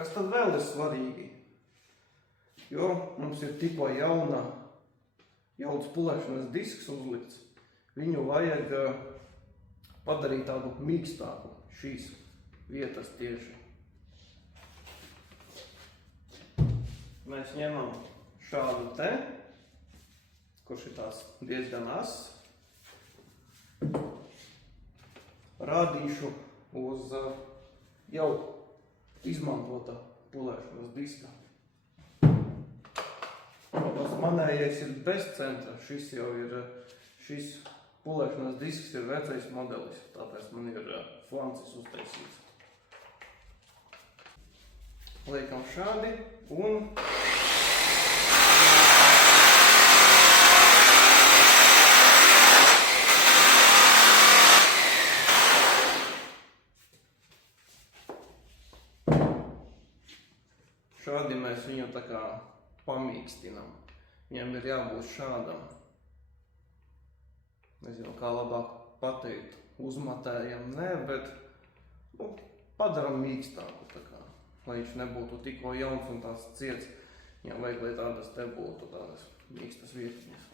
Kas tad vēl ir svarīgi? Jo mums ir tikko jauns pulēšanas disks uzlikts. Viņu vajag padarīt tādu mīkstāku šīs vietas tieši. Mēs ņemam šādu te, kurš ir tās diezgan ass. Rādīšu uz jau izmantota pulēšanas diska. Tas manējais ir bez centra. Šis pulēšanas disks ir vecais modelis, tāpēc man ir flancis uztaisīts. Liekam šādi un šādi mēs viņu tā kā pamīkstinam. Viņam ir jābūt šādam. Nezinu, kā labāk pateikt, uzmatējam, bet padaram mīkstāku, tā kā, lai viņš nebūtu tikko jauns un tās ciets. Viņam vajag, lai tādas te būtu tādas mīkstas vietiņas.